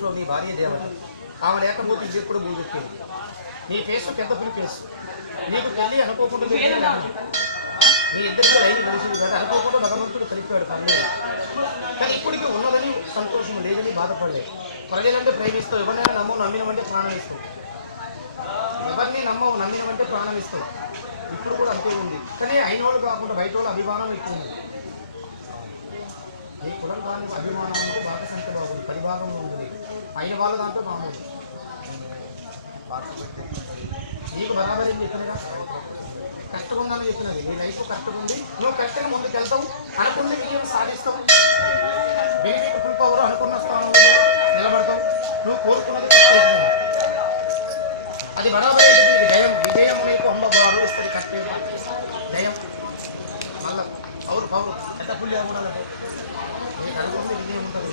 ఇంట్లో నీ భార్య దేవత, ఆమె లేకపోతే ఇది ఎప్పుడు భూజెక్కేది. నీ కేసు పెద్ద పులి కేసు, నీకు పెళ్ళి అనుకోకుండా మీ ఇద్దరికి లైన్ కలిసింది కదా, అనుకోకుండా భగవంతుడు కలిపాడు తల్లి. కానీ ఇప్పటికీ ఉన్నదని సంతోషం లేదని బాధపడలేదు. ప్రజలంటే ప్రేమిస్తావు, ఎవరినైనా నమ్మినమంటే ప్రాణం ఇస్తావు, ఎవరిని నమ్మినమంటే ప్రాణం ఇస్తావు. ఇప్పుడు కూడా అంతే ఉంది. కానీ అయిన వాళ్ళు కాకుండా బయట వాళ్ళు అభిమానం ఎక్కువ ఉంది. నీ కులం దాని అభిమానం అంటే బాగా సంఖ్య బాగుంది, 10 భాగంలో ఉంది. అయిన వాళ్ళ దాంట్లో బాగుంది. నీకు బరాబరి చెప్పినగా కష్టం ఉందని చెప్పినది. నీ లైఫ్ కష్టం ఉంది, నువ్వు కరెక్ట్గా ముందుకు వెళ్తావు, అనుకున్న విజయం సాధిస్తావు, బెనిఫిట్ ఫుల్ పవర్ అనుకున్న స్థానంలో నిలబడతావు, నువ్వు కోరుకున్నది అది బరాబరి అవుతుంది. విజయం నీకు అమ్మవారు ఇస్తుంది. కట్టే దయం మళ్ళీ పౌరు ఎంత పుల్లి అవ్వాలంటే నీకు అనుకున్న విజయం ఉంటుంది.